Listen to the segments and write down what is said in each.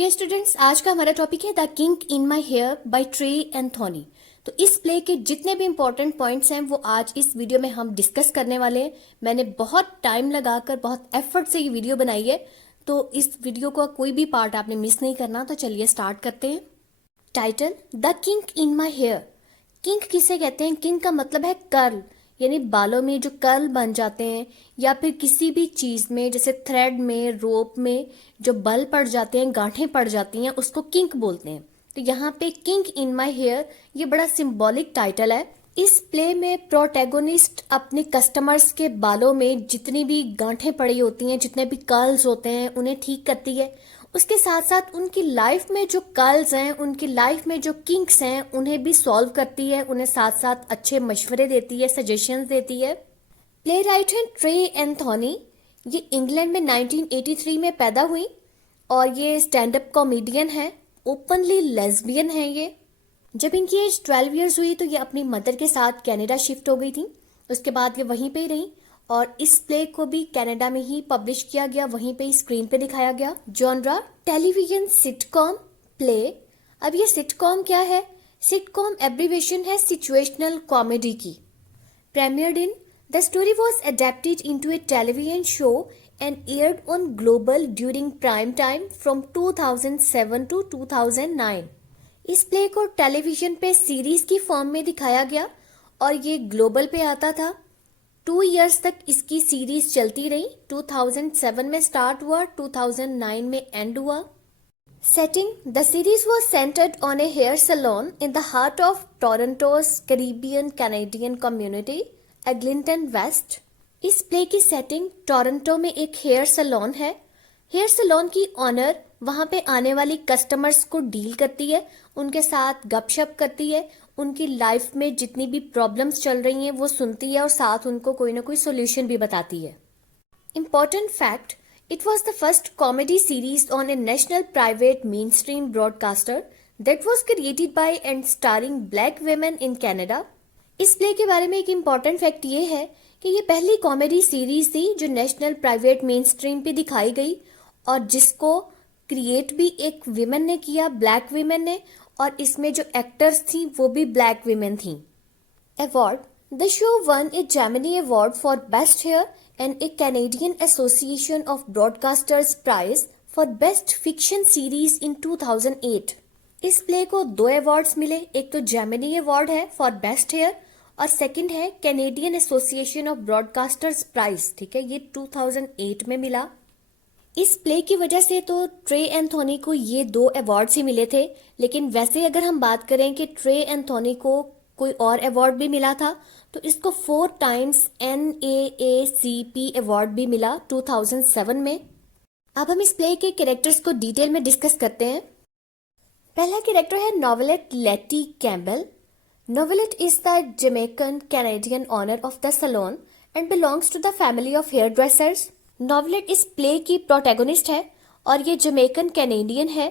Dear students, आज का हमारा टॉपिक है the king in my hair by Trey Anthony. तो इस प्ले के जितने भी इंपॉर्टेंट पॉइंट्स हैं वो आज इस वीडियो में हम डिस्कस करने वाले हैं। मैंने बहुत टाइम लगाकर बहुत एफर्ट से ये वीडियो बनाई है, तो इस वीडियो का कोई भी पार्ट आपने मिस नहीं करना। तो चलिए स्टार्ट करते हैं। Title the king in my hair. King किसे कहते हैं? किंग का मतलब है कर्ल, यानी बालों में जो कर्ल बन जाते हैं, या फिर किसी भी चीज में जैसे थ्रेड में, रोप में जो बल पड़ जाते हैं, गांठें पड़ जाती हैं, उसको किंक बोलते हैं। तो यहाँ पे किंग इन माई हेयर ये बड़ा सिंबॉलिक टाइटल है। इस प्ले में प्रोटैगोनिस्ट अपने कस्टमर्स के बालों में जितनी भी गांठें पड़ी होती हैं, जितने भी कर्ल्स होते हैं, उन्हें ठीक करती है। उसके साथ साथ उनकी लाइफ में जो कर्ल्स हैं, उनकी लाइफ में जो किंक्स हैं, उन्हें भी सॉल्व करती है। उन्हें साथ साथ अच्छे मशवरे देती है, सजेशंस देती है। प्ले राइट है ट्रे एंथोनी। ये इंग्लैंड में 1983 में पैदा हुई और ये स्टैंड अप कॉमेडियन है, ओपनली लेस्बियन है ये। जब इनकी एज 12 इयर्स हुई तो ये अपनी मदर के साथ कनाडा शिफ्ट हो गई थी। उसके बाद ये वहीं पे ही रही और इस प्ले को भी कनाडा में ही पब्लिश किया गया, वहीं पे ही स्क्रीन पे दिखाया गया। Genre television sitcom play. अब ये सिटकॉम क्या है? सिटकॉम एब्रीवेशन है सिचुएशनल कॉमेडी की। Premiered in, the story was adapted into a television show and aired on Global during prime time from 2007 to 2009. इस प्ले को टेलीविजन पे सीरीज की फॉर्म में दिखाया गया और ये ग्लोबल पे आता था। 2 इयर्स तक इसकी सीरीज चलती रही। 2007 में स्टार्ट हुआ, 2009 में एंड हुआ। Setting: The series was centered on a hair salon in the heart of Toronto's Caribbean Canadian community, Eglinton West. इस प्ले की सेटिंग टोरंटो में एक हेयर सैलून है। हेयर सैलून की ऑनर वहां पे आने वाली कस्टमर्स को डील करती है, उनके साथ गपशप करती है, उनकी लाइफ में जितनी भी प्रॉब्लम्स चल रही हैं वो सुनती है और साथ उनको कोई ना कोई सोल्यूशन भी बताती है। Important fact: It was the first comedy series on a national private mainstream broadcaster that was created by and starring black women in Canada. इस प्ले के बारे में एक इम्पॉर्टेंट फैक्ट ये है कि ये पहली कॉमेडी सीरीज थी जो नेशनल प्राइवेट मेन स्ट्रीम पे दिखाई गई और जिसको क्रिएट भी एक विमेन ने किया, ब्लैक विमेन ने, और इसमें जो एक्टर्स थी वो भी ब्लैक विमेन थी। Award: The show won a Gemini Award for Best Hair and a Canadian Association of Broadcasters Prize for Best Fiction Series in 2008. इस प्ले को 2 अवार्ड्स मिले। एक तो जेमिनी अवार्ड है फॉर बेस्ट हेयर और second है Canadian association of broadcasters prize. ठीक है, ये 2008 में मिला। इस प्ले की वजह से तो ट्रे एंथोनी को ये 2 अवार्ड्स ही मिले थे, लेकिन वैसे अगर हम बात करें कि ट्रे एंथोनी को कोई और अवार्ड भी मिला था तो इसको 4 टाइम्स NAACP अवार्ड भी मिला 2007 में। अब हम इस प्ले के कैरेक्टर्स को डिटेल में डिस्कस करते हैं। पहला कैरेक्टर है Novelette Letty Campbell. Novelette is the Jamaican Canadian owner of the salon and belongs to the family of hairdressers. Novelette इस प्ले की प्रोटैगोनिस्ट है और ये जमैकन कैनेडियन है,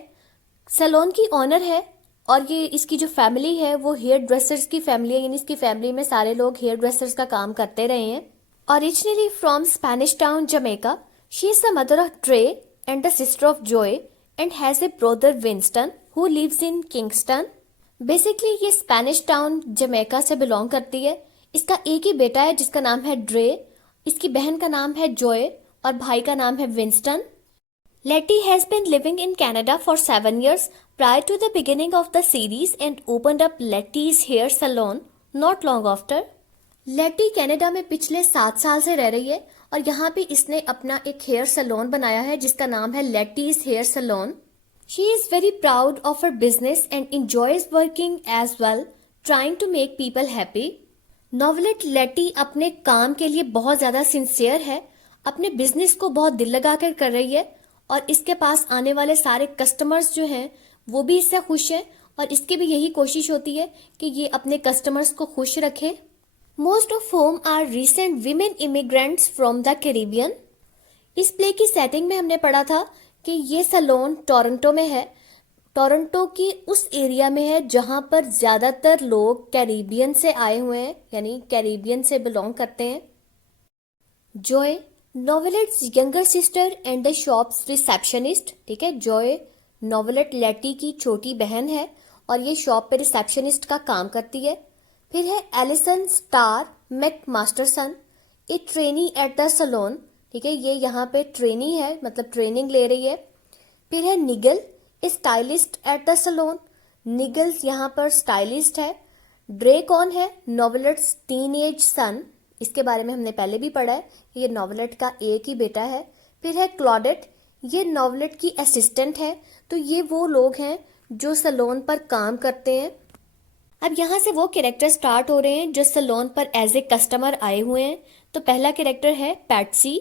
सैलून की ऑनर है और ये इसकी जो फैमिली है वो हेयर ड्रेसर्स की फैमिली है, यानी इसकी फैमिली में सारे लोग हेयर ड्रेसर्स का काम करते रहे हैं। Originally from Spanish Town Jamaica, she is the mother of Trey and the sister of Joy and has a brother Winston who lives in Kingston. Basically ये स्पेनिश टाउन जमैका से belong करती है। इसका एक ही बेटा है जिसका नाम है ड्रे, इसकी बहन का नाम है जॉय और भाई का नाम है Winston. Letty has been living in Canada for 7 years prior to the beginning of the series and opened up Letty's hair salon not long after. Letty Canada में पिछले 7 साल से रह रही है और यहाँ पे इसने अपना एक हेयर सैलून बनाया है जिसका नाम है Letty's Hair Salon. She is very proud of her business and enjoys working as well, trying to make people happy. नोवेलेट लेटी अपने काम के लिए बहुत ज्यादा सिंसियर है, अपने बिजनेस को बहुत दिल लगाकर कर रही है और इसके पास आने वाले सारे कस्टमर्स जो हैं वो भी इससे खुश हैं और इसकी भी यही कोशिश होती है कि ये अपने कस्टमर्स को खुश रखे। Most of home are recent women immigrants from the Caribbean. इस प्ले की सेटिंग में हमने पढ़ा था कि ये सैलून टोरंटो में है। टोरंटो की उस एरिया में है जहां पर ज्यादातर लोग कैरिबियन से आए हुए हैं, यानी कैरिबियन से बिलोंग करते हैं। Joy, Novelette's younger sister and the shop's receptionist. ठीक है, जॉय नॉवलेट लेटी की छोटी बहन है और ये शॉप पे रिसेप्शनिस्ट का काम करती है। फिर है Alison Starr Mac Masterson, a trainee at the salon. ठीक है, ये यहाँ पे ट्रेनी है, मतलब ट्रेनिंग ले रही है। फिर है निगल, ए स्टाइलिस्ट एट द सलोन। निगल यहाँ पर स्टाइलिस्ट है। ड्रे कौन है? नॉवलेट्स टीनेज सन, इसके बारे में हमने पहले भी पढ़ा है, ये नॉवलेट का एक ही बेटा है। फिर है क्लॉडेट, ये नॉवलेट की असिस्टेंट है। तो ये वो लोग हैं जो सलोन पर काम करते हैं। अब यहाँ से वो कैरेक्टर स्टार्ट हो रहे हैं जो सलोन पर एज ए कस्टमर आए हुए हैं। तो पहला कैरेक्टर है Patsy,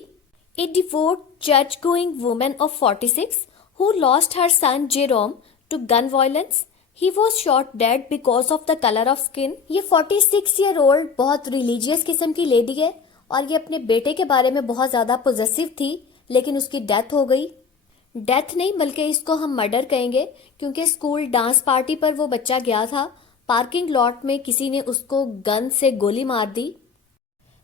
a devout church going woman of 46 who lost her son Jerome to gun violence. He was shot dead because of the colour of skin. ये 46 ईयर ओल्ड बहुत religious किस्म की लेडी है और ये अपने बेटे के बारे में बहुत ज्यादा पॉजिटिव थी, लेकिन उसकी डेथ हो गई। डेथ नहीं बल्कि इसको हम मर्डर कहेंगे, क्योंकि स्कूल डांस पार्टी पर वो बच्चा गया था, पार्किंग लॉट में किसी ने उसको गन से गोली मार दी।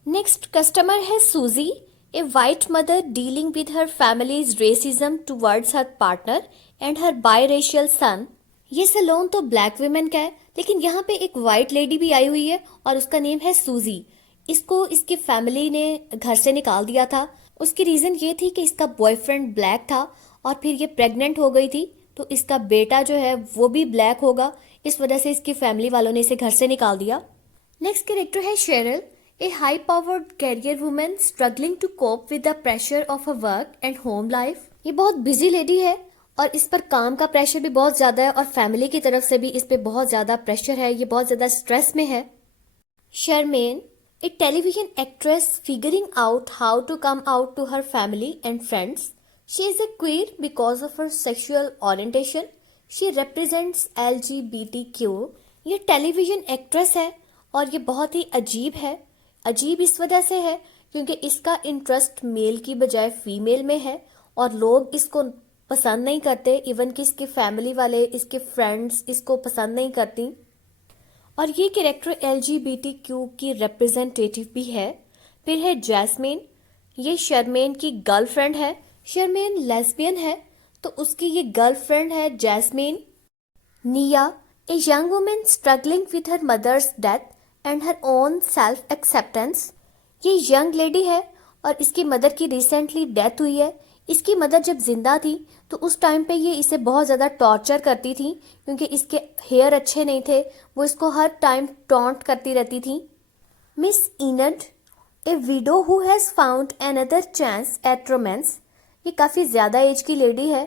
नेक्स्ट कस्टमर है Suzy, a white mother dealing with her family's racism towards her partner and her biracial son. ये सलोन तो ब्लैक वुमेन का है, लेकिन यहाँ पे एक वाइट लेडी भी आई हुई है और उसका नेम है सूजी। इसको इसकी फैमिली ने घर से निकाल दिया था। उसकी रीजन ये थी कि इसका बॉयफ्रेंड ब्लैक था और फिर ये प्रेग्नेंट हो गई थी, तो इसका बेटा जो है वो भी ब्लैक होगा, इस वजह से इसकी फैमिली वालों ने इसे घर से निकाल दिया। नेक्स्ट कैरेक्टर है Sheryl, a high powered career woman struggling to cope with the pressure of a work and home life. ये बहुत बिजी लेडी है और इस पर काम का प्रेशर भी बहुत ज्यादा है और फैमिली की तरफ से भी इस पे बहुत ज्यादा प्रेशर है, ये बहुत ज्यादा स्ट्रेस में है। Sharmaine, a television actress figuring out how to come out to her family and friends. She is a queer because of her sexual orientation. She represents LGBTQ. ये टेलीविजन एक्ट्रेस है और ये बहुत ही अजीब है। अजीब इस वजह से है क्योंकि इसका इंटरेस्ट मेल की बजाय फीमेल में है और लोग इसको पसंद नहीं करते, इवन कि इसके फैमिली वाले, इसके फ्रेंड्स इसको पसंद नहीं करती। और ये कैरेक्टर LGBTQ की रिप्रेजेंटेटिव भी है। फिर है जैस्मिन, ये शर्मेन की गर्लफ्रेंड है। शर्मेन लेस्बियन है तो उसकी ये गर्लफ्रेंड है Jasmine. Nia, a young woman struggling with her mother's death and her own self acceptance. ये यंग लेडी है और इसकी मदर की रिसेंटली डेथ हुई है। इसकी मदर जब जिंदा थी तो उस टाइम पे ये इसे बहुत ज़्यादा टॉर्चर करती थी क्योंकि इसके हेयर अच्छे नहीं थे, वो इसको हर टाइम टॉन्ट करती रहती थी। Miss Enid, a widow who has found another chance at romance. ये काफ़ी ज़्यादा एज की लेडी है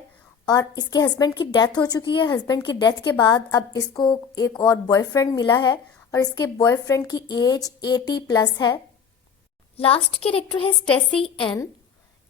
और इसके हस्बैंड की डेथ हो चुकी है। हस्बैंड की डेथ के बाद अब इसको एक और बॉयफ्रेंड मिला है और इसके बॉयफ्रेंड की एज 80+ है। लास्ट कैरेक्टर है Stacy Ann,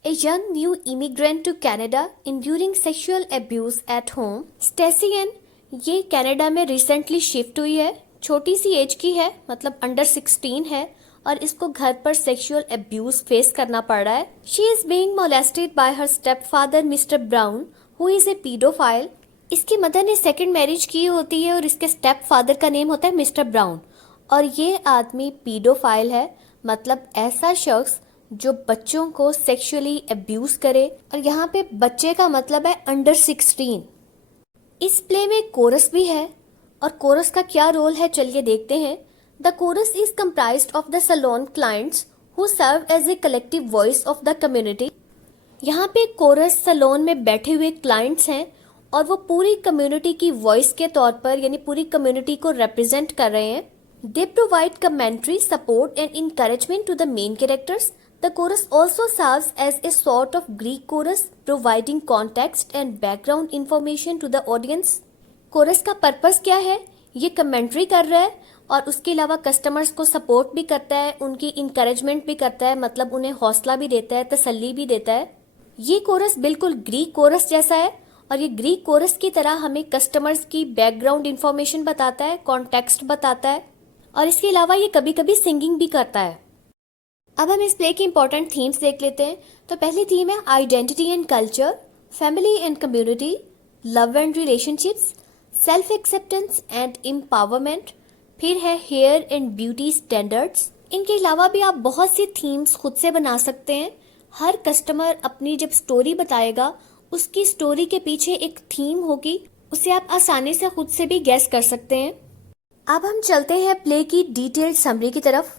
a young new immigrant to Canada enduring sexual abuse at home. Stacy Ann ये कनाडा में रिसेंटली शिफ्ट हुई है, छोटी सी एज की है, मतलब अंडर 16 है और इसको घर पर सेक्सुअल अब्यूज फेस करना पड़ रहा है। She is being molested by her step father mister Brown who is a paedophile. इसकी मदर ने सेकंड मैरिज की होती है और इसके स्टेप फादर का नेम होता है मिस्टर ब्राउन और ये आदमी पीडोफाइल है, मतलब ऐसा शख्स जो बच्चों को सेक्सुअली अब्यूज करे। और यहाँ पे बच्चे का मतलब है अंडर 16। इस प्ले में कोरस भी है और कोरस का क्या रोल है चलिए देखते हैं। The chorus is comprised of the salon clients who serve as a collective voice of the community. यहाँ पे कोरस सलोन में बैठे हुए क्लाइंट्स हैं और वो पूरी कम्युनिटी की वॉइस के तौर पर यानी पूरी कम्युनिटी को रिप्रेजेंट कर रहे हैं। They provide commentary, support and encouragement to the main characters. The chorus also serves as a sort of Greek chorus, providing context and background information to the audience. Chorus का purpose क्या है? ये commentary कर रहा है और उसके अलावा कस्टमर्स को सपोर्ट भी करता है, उनकी इंकरेजमेंट भी करता है, मतलब उन्हें हौसला भी देता है, तसल्ली भी देता है। ये कोरस बिल्कुल ग्रीक कोरस जैसा है और ये ग्रीक कोरस की तरह हमें कस्टमर्स की बैकग्राउंड इंफॉर्मेशन बताता है, कॉन्टेक्स्ट बताता है और इसके अलावा ये कभी कभी सिंगिंग भी करता है। अब हम इस प्ले की इंपॉर्टेंट थीम्स देख लेते हैं। तो पहली थीम है identity and culture, family and community, love and relationships, self acceptance and empowerment. फिर है हेयर एंड ब्यूटी स्टैंडर्ड्स। इनके अलावा भी आप बहुत सी थीम्स खुद से बना सकते हैं। हर कस्टमर अपनी जब स्टोरी बताएगा उसकी स्टोरी के पीछे एक थीम होगी, उसे आप आसानी से खुद से भी गैस कर सकते हैं। अब हम चलते हैं प्ले की डिटेल्ड समरी की तरफ।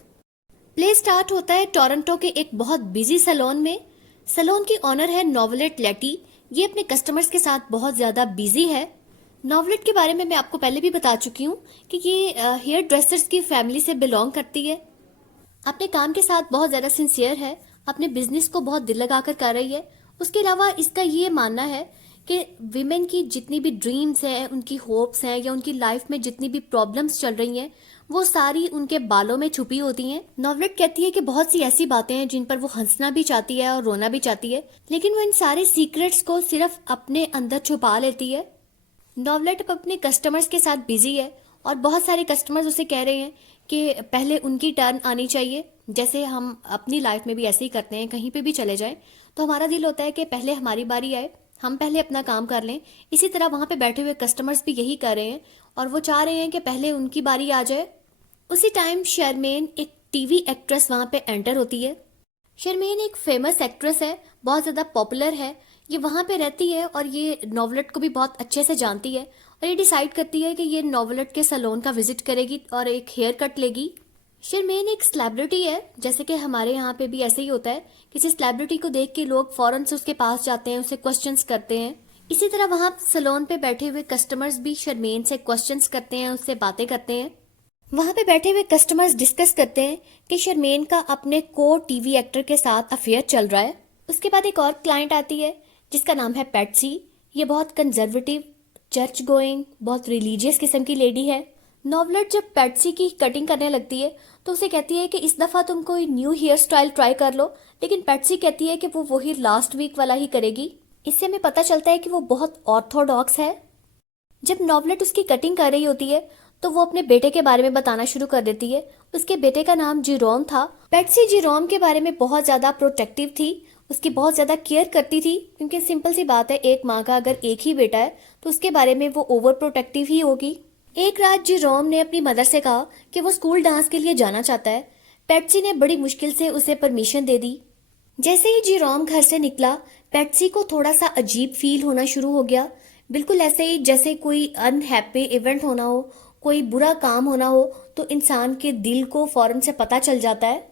प्ले स्टार्ट होता है टोरंटो के एक बहुत बिजी सैलून में। सैलून की ऑनर है नोवेलेट लेटी। ये अपने कस्टमर्स के साथ बहुत ज़्यादा बिजी है। नोवेलेट के बारे में मैं आपको पहले भी बता चुकी हूँ कि ये हेयर ड्रेसर्स की फैमिली से बिलोंग करती है। अपने काम के साथ बहुत ज़्यादा सिंसियर है, अपने बिजनेस को बहुत दिल लगाकर कर रही है। उसके अलावा इसका ये मानना है कि विमेन की जितनी भी ड्रीम्स हैं, उनकी होप्स हैं, या उनकी लाइफ में जितनी भी प्रॉब्लम्स चल रही हैं, वो सारी उनके बालों में छुपी होती हैं। नोवेलेट कहती है कि बहुत सी ऐसी बातें हैं जिन पर वो हंसना भी चाहती है और रोना भी चाहती है, लेकिन वो इन सारे सीक्रेट्स को सिर्फ अपने अंदर छुपा लेती है। नोवेलेट अब अपने कस्टमर्स के साथ बिजी है और बहुत सारे कस्टमर्स उसे कह रहे हैं कि पहले उनकी टर्न आनी चाहिए। जैसे हम अपनी लाइफ में भी ऐसे ही करते हैं, कहीं पे भी चले जाएं तो हमारा दिल होता है कि पहले हमारी बारी आए, हम पहले अपना काम कर लें। इसी तरह वहां पे बैठे हुए कस्टमर्स भी यही कर रहे हैं और वो चाह रहे हैं कि पहले उनकी बारी आ जाए। उसी टाइम शर्मेन, एक टीवी एक्ट्रेस, वहां पे एंटर होती है। शर्मेन एक फेमस एक्ट्रेस है, बहुत ज़्यादा पॉपुलर है। ये वहाँ पे रहती है और ये नोवेलेट को भी बहुत अच्छे से जानती है और ये डिसाइड करती है कि ये नोवेलेट के सैलून का विजिट करेगी और एक हेयर कट लेगी। शर्मेन एक सेलिब्रिटी है, जैसे कि हमारे यहाँ पे भी ऐसे ही होता है। किसी सेलिब्रिटी को देख के लोग फौरन से उसके पास जाते हैं, उससे क्वेश्चंस करते हैं। इसी तरह वहाँ सैलून पे बैठे हुए कस्टमर्स भी शर्मेन से क्वेश्चंस करते हैं, उससे बातें करते हैं। वहां पे बैठे हुए कस्टमर्स डिस्कस करते हैं कि शर्मेन का अपने को टीवी एक्टर के साथ अफेयर चल रहा है। उसके बाद एक और क्लाइंट आती है जिसका नाम है पैट्सी। ये बहुत कंजर्वेटिव, चर्च गोइंग, बहुत रिलीजियस किस्म की लेडी है। नोवेलेट जब पैट्सी की कटिंग करने लगती है तो उसे कहती है कि इस दफा तुम कोई न्यू हेयर स्टाइल ट्राई कर लो, लेकिन पैट्सी कहती है कि वो वही लास्ट वीक वाला ही करेगी। इससे हमें पता चलता है कि वो बहुत ऑर्थोडॉक्स है। जब नोवेलेट उसकी कटिंग कर रही होती है तो वो अपने बेटे के बारे में बताना शुरू कर देती है। उसके बेटे का नाम जीरोम था। पैट्सी जीरोम के बारे में बहुत ज्यादा प्रोटेक्टिव थी, उसकी बहुत ज्यादा केयर करती थी, क्योंकि सिंपल सी बात है, एक माँ का अगर एक ही बेटा है तो उसके बारे में वो ओवर प्रोटेक्टिव ही होगी। एक रात जीरोम ने अपनी मदर से कहा कि वो स्कूल डांस के लिए जाना चाहता है। पैट्सी ने बड़ी मुश्किल से उसे परमिशन दे दी। जैसे ही जीरोम घर से निकला, पैट्सी को थोड़ा सा अजीब फील होना शुरू हो गया, बिल्कुल ऐसे ही जैसे कोई अनहैप्पी इवेंट होना हो, कोई बुरा काम होना हो तो इंसान के दिल को फौरन से पता चल जाता है।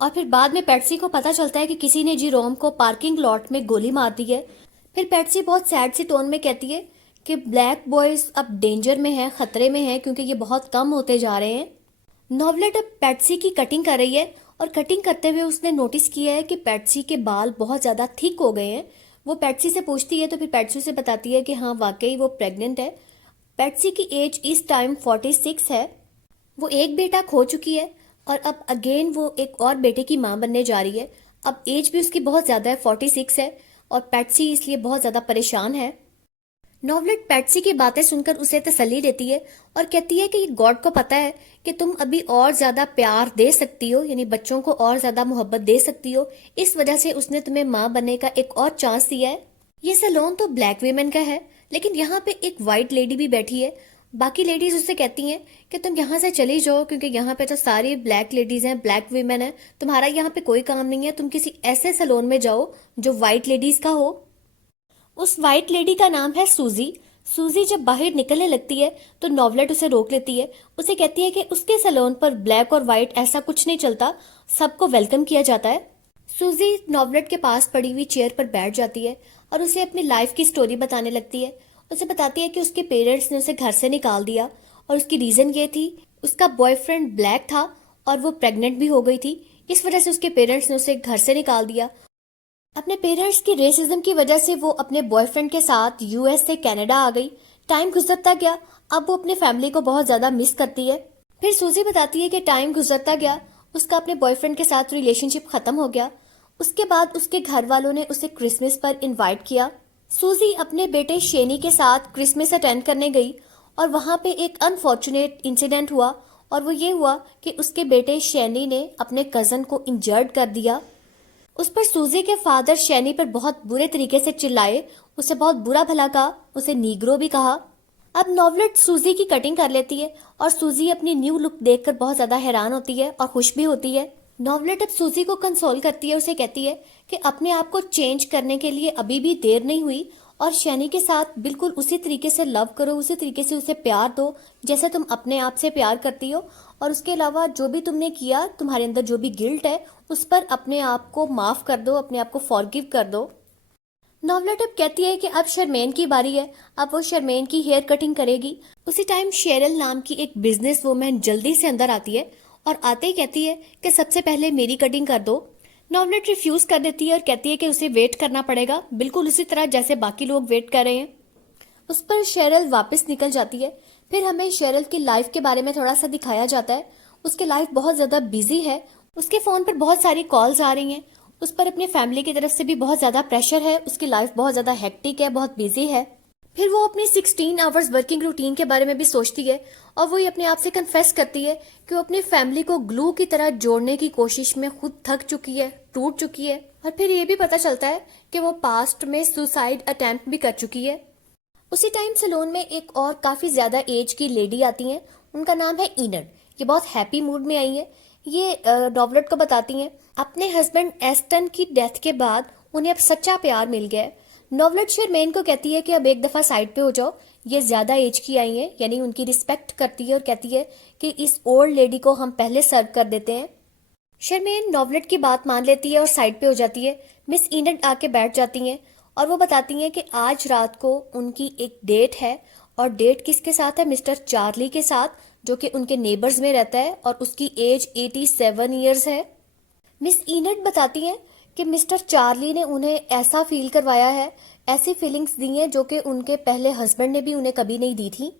और फिर बाद में पैट्सी को पता चलता है कि किसी ने जीरोम को पार्किंग लॉट में गोली मार दी है। फिर पैट्सी बहुत सैड सी टोन में कहती है कि ब्लैक बॉयज अब डेंजर में है, खतरे में है, क्योंकि ये बहुत कम होते जा रहे हैं। नोवेलेट अब पैट्सी की कटिंग कर रही है और कटिंग करते हुए उसने नोटिस किया है कि पैट्सी के बाल बहुत ज्यादा थिक हो गए हैं। वो पैट्सी से पूछती है तो फिर पैट्सी से बताती है कि हाँ वाकई वो प्रेग्नेंट है। पैट्सी की एज इस टाइम 46 है। वो एक बेटा खो चुकी है और अब अगेन वो एक और बेटे की मां बनने जा रही है। अब एज भी उसकी बहुत ज्यादा है, 46 है, और पैट्सी इसलिए बहुत ज्यादा परेशान है। नोवेलेट पैट्सी की बातें सुनकर उसे तसल्ली देती है और कहती है कि गॉड को पता है कि तुम अभी और ज्यादा प्यार दे सकती हो, यानी बच्चों को और ज्यादा मोहब्बत दे सकती हो, इस वजह से उसने तुम्हें मां बनने का एक और चांस दिया है। ये सैलून तो ब्लैक वीमेन का है, लेकिन यहाँ पे एक वाइट लेडी भी बैठी है। बाकी लेडीज उससे कहती हैं कि तुम यहाँ से चली जाओ, क्योंकि यहाँ पे तो सारी ब्लैक लेडीज हैं, ब्लैक वीमेन है, तुम्हारा यहाँ पे कोई काम नहीं है, तुम किसी ऐसे सैलून में जाओ जो वाइट लेडीज का हो। उस वाइट लेडी का नाम है सूजी। सूजी जब बाहर निकलने लगती है तो नोवेलेट उसे रोक लेती है। उसे कहती है कि उसके सैलून पर ब्लैक और व्हाइट ऐसा कुछ नहीं चलता, सबको वेलकम किया जाता है। सूजी नोवेलेट के पास पड़ी हुई चेयर पर बैठ जाती है और उसे अपनी लाइफ की स्टोरी बताने लगती है। उसे बताती है कि उसके पेरेंट्स ने उसे घर से निकाल दिया और उसकी रीजन ये थी, उसका बॉयफ्रेंड ब्लैक था और वो प्रेग्नेंट भी हो गई थी, इस वजह से उसके पेरेंट्स ने उसे घर से निकाल दिया। अपने पेरेंट्स की रेसिज्म की वजह से वो अपने बॉयफ्रेंड के साथ यूएस से कनाडा आ गई। टाइम गुजरता गया, अब वो अपने फैमिली को बहुत ज्यादा मिस करती है। फिर सूजी बताती है कि टाइम गुजरता गया, उसका अपने बॉयफ्रेंड के साथ रिलेशनशिप खत्म हो गया। उसके बाद उसके घर वालों ने उसे क्रिसमस पर इनवाइट किया। सूजी अपने बेटे शेनी के साथ क्रिसमस अटेंड करने गई और वहां पे एक अनफॉर्चुनेट इंसिडेंट हुआ, और वो ये हुआ कि उसके बेटे शेनी ने अपने कजन को इंजर्ड कर दिया। उस पर सूजी के फादर शैनी पर बहुत बुरे तरीके से चिल्लाए, उसे बहुत बुरा भला कहा, उसे नीग्रो भी कहा। अब नोवेलेट सूजी की कटिंग कर लेती है और सूजी अपनी न्यू लुक देखकर बहुत ज्यादा हैरान होती है और खुश भी होती है। नॉवलेट अब सूजी को कंसोल करती है, उसे कहती है कि अपने आप को चेंज करने के लिए अभी भी देर नहीं हुई और शैनी के साथ बिल्कुल उसी तरीके से लव करो, उसी तरीके से उसे प्यार दो जैसे तुम अपने आप से प्यार करती हो। और उसके अलावा जो भी तुमने किया, तुम्हारे अंदर जो भी गिल्ट है, उस पर अपने आप को माफ कर दो, अपने आप को फॉरगिव कर दो। नॉवलेट अब कहती है कि अब शर्मेन की बारी है, अब वो शर्मेन की हेयर कटिंग करेगी। उसी टाइम शेरल नाम की एक बिजनेस वूमेन जल्दी से अंदर आती है और आते ही कहती है कि सबसे पहले मेरी कटिंग कर दो। नॉवलेट रिफ्यूज कर देती है और कहती है कि उसे वेट करना पड़ेगा, बिल्कुल उसी तरह जैसे बाकी लोग वेट कर रहे हैं। उस पर शेरल वापस निकल जाती है। फिर हमें शेरल की लाइफ के बारे में थोड़ा सा दिखाया जाता है। उसकी लाइफ बहुत ज्यादा बिजी है, उसके फोन पर बहुत सारी कॉल्स आ रही हैं, उस पर अपनी फैमिली की तरफ से भी बहुत ज्यादा प्रेशर है, उसकी लाइफ बहुत ज्यादा हेक्टिक है, बहुत बिजी है। फिर वो अपनी 16 आवर्स वर्किंग रूटीन के बारे में भी सोचती है और वो अपने आप से कन्फेस करती है कि वो अपनी फैमिली को ग्लू की तरह जोड़ने की कोशिश में खुद थक चुकी है, टूट चुकी है। और फिर ये भी पता चलता है कि वो पास्ट में सुसाइड अटेम्प्ट भी कर चुकी है। उसी टाइम सैलून में एक और काफी ज्यादा एज की लेडी आती हैं, उनका नाम है इनड। ये बहुत हैप्पी मूड में आई है। ये नॉवलेट को बताती हैं अपने हस्बैंड एस्टन की डेथ के बाद उन्हें अब सच्चा प्यार मिल गया है। नॉवलेट शर्मेन को कहती है कि अब एक दफा साइड पे हो जाओ, ये ज्यादा एज की आई है, यानी उनकी रिस्पेक्ट करती है और कहती है कि इस ओल्ड लेडी को हम पहले सर्व कर देते हैं। शर्मेन नॉवलेट की बात मान लेती है और साइड पे हो जाती है। मिस इनड आके बैठ जाती हैं और वो बताती हैं कि आज रात को उनकी एक डेट है और डेट किसके साथ है? मिस्टर चार्ली के साथ, जो कि उनके नेबर्स में रहता है और उसकी एज 87 ईयर्स है। मिस इनड बताती हैं कि मिस्टर चार्ली ने उन्हें ऐसा फील करवाया है, ऐसी फीलिंग्स दी हैं जो कि उनके पहले हस्बैंड ने भी उन्हें कभी नहीं दी थी।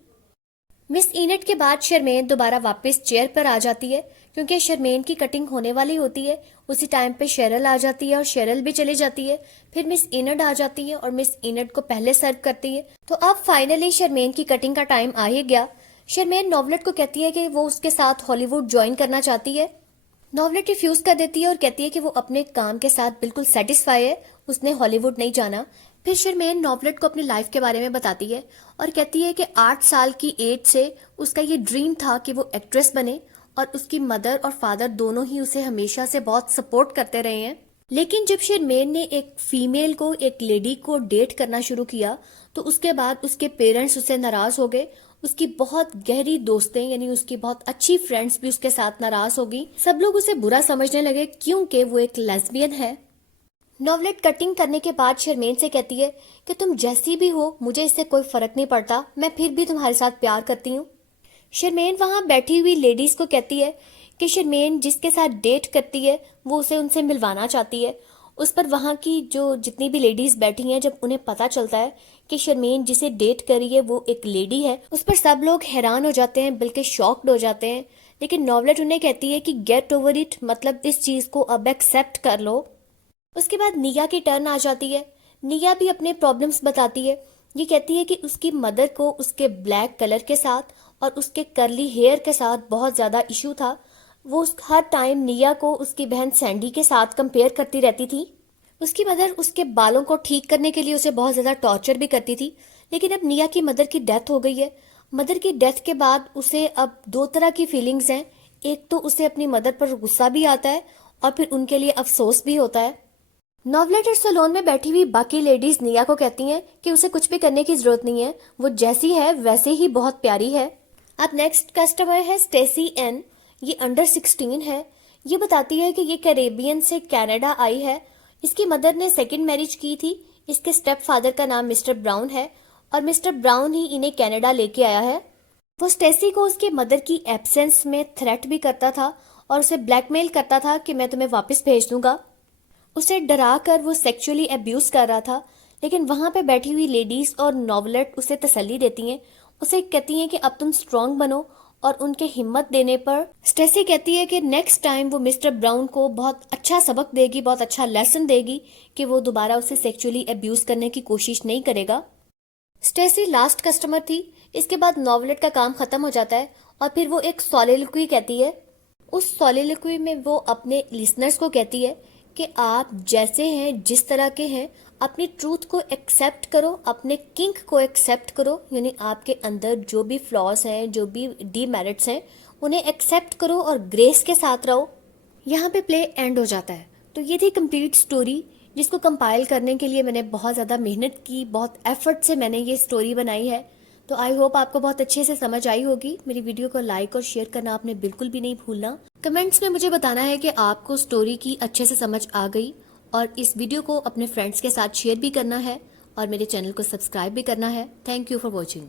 मिस इनट के बाद शर्मेन दोबारा वापस चेयर पर आ जाती है क्योंकि शर्मेन की कटिंग होने वाली होती है। उसी टाइम पे शेरल आ जाती है और शेरल भी चली जाती है। फिर मिस इनट आ जाती है और मिस इनट को पहले सर्व करती है। तो अब फाइनली शर्मेन की कटिंग का टाइम आ ही गया। शर्मेन नॉवलेट को कहती है कि वो उसके साथ हॉलीवुड ज्वाइन करना चाहती है। नॉवलेट रिफ्यूज कर देती है और कहती है कि वो अपने काम के साथ बिल्कुल सेटिस्फाई है, उसने हॉलीवुड नहीं जाना। फिर शर्मेन नॉवलेट को अपनी लाइफ के बारे में बताती है और कहती है कि 8 साल की एज से उसका ये ड्रीम था कि वो एक्ट्रेस बने और उसकी मदर और फादर दोनों ही उसे हमेशा से बहुत सपोर्ट करते रहे हैं। लेकिन जब शर्मेन ने एक फीमेल को, एक लेडी को डेट करना शुरू किया तो उसके बाद उसके पेरेंट्स उससे नाराज हो गए। उसकी बहुत गहरी दोस्तें यानी उसकी बहुत अच्छी फ्रेंड्स भी उसके साथ नाराज हो गई। सब लोग उसे बुरा समझने लगे क्योंकि वो एक लेस्बियन है। नॉवलेट कटिंग करने के बाद शर्मेन से कहती है कि तुम जैसी भी हो मुझे इससे कोई फर्क नहीं पड़ता, मैं फिर भी तुम्हारे साथ प्यार करती हूँ। शर्मेन वहां बैठी हुई लेडीज को कहती है कि शर्मेन जिसके साथ डेट करती है वो उसे उनसे मिलवाना चाहती है। उस पर वहां की जो जितनी भी लेडीज बैठी हैं, जब उन्हें पता चलता है कि शर्मेन जिसे डेट करी है वो एक लेडी है, उस पर सब लोग हैरान हो जाते हैं, बल्कि शॉक्ड हो जाते हैं। लेकिन नॉवलेट उन्हें कहती है कि गेट ओवर इट, मतलब इस चीज को अब एक्सेप्ट कर लो। उसके बाद निया की टर्न आ जाती है। निया भी अपने प्रॉब्लम्स बताती है। ये कहती है कि उसकी मदर को उसके ब्लैक कलर के साथ और उसके कर्ली हेयर के साथ बहुत ज्यादा इशू था। वो हर टाइम निया को उसकी बहन सैंडी के साथ कंपेयर करती रहती थी। उसकी मदर उसके बालों को ठीक करने के लिए उसे बहुत ज्यादा टॉर्चर भी करती थी। लेकिन अब निया की मदर की डेथ हो गई है। मदर की डेथ के बाद उसे अब 2 तरह की फीलिंग्स हैं। एक तो उसे अपनी मदर पर गुस्सा भी आता है और फिर उनके लिए अफसोस भी होता है। नॉवलेट और सैलून में बैठी हुई बाकी लेडीज निया को कहती हैं कि उसे कुछ भी करने की जरूरत नहीं है, वो जैसी है वैसे ही बहुत प्यारी है। अब नेक्स्ट कस्टमर है स्टेसी एन। ये अंडर 16 है। ये बताती है कि ये कैरेबियन से कनाडा आई है। इसकी मदर ने सेकंड मैरिज की थी। इसके स्टेप फादर का नाम मिस्टर ब्राउन है और मिस्टर ब्राउन ही इन्हें कनाडा लेके आया है। वो स्टेसी को उसकी मदर की एब्सेंस में थ्रेट भी करता था और उसे ब्लैकमेल करता था कि मैं तुम्हें वापस भेज दूंगा। उसे डरा कर वो सेक्सुअली अब्यूज कर रहा था। लेकिन वहां पे बैठी हुई लेडीज और नॉवलेट उसे तसल्ली देती हैं। उसे कहती हैं कि अब तुम स्ट्रांग बनो और उनके हिम्मत देने पर स्टेसी कहती है कि नेक्स्ट टाइम वो मिस्टर ब्राउन को बहुत अच्छा सबक देगी, बहुत अच्छा लेसन देगी कि वो दोबारा उसे सेक्सुअली अब्यूज करने की कोशिश नहीं करेगा। स्टेसी लास्ट कस्टमर थी। इसके बाद नॉवलेट का काम खत्म हो जाता है और फिर वो एक सॉलिलोक्वी कहती है। उस सॉलिलोक्वी में वो अपने लिसनर्स को कहती है कि आप जैसे हैं, जिस तरह के हैं, अपनी ट्रूथ को एक्सेप्ट करो, अपने किंक को एक्सेप्ट करो, यानी आपके अंदर जो भी फ्लॉज हैं, जो भी डीमेरिट्स हैं, उन्हें एक्सेप्ट करो और ग्रेस के साथ रहो। यहाँ पे प्ले एंड हो जाता है। तो ये थी कंप्लीट स्टोरी, जिसको कंपाइल करने के लिए मैंने बहुत ज़्यादा मेहनत की, बहुत एफर्ट से मैंने ये स्टोरी बनाई है। तो आई होप आपको बहुत अच्छे से समझ आई होगी। मेरी वीडियो को लाइक और शेयर करना आपने बिल्कुल भी नहीं भूलना। कमेंट्स में मुझे बताना है कि आपको स्टोरी की अच्छे से समझ आ गई, और इस वीडियो को अपने फ्रेंड्स के साथ शेयर भी करना है और मेरे चैनल को सब्सक्राइब भी करना है। Thank you for watching.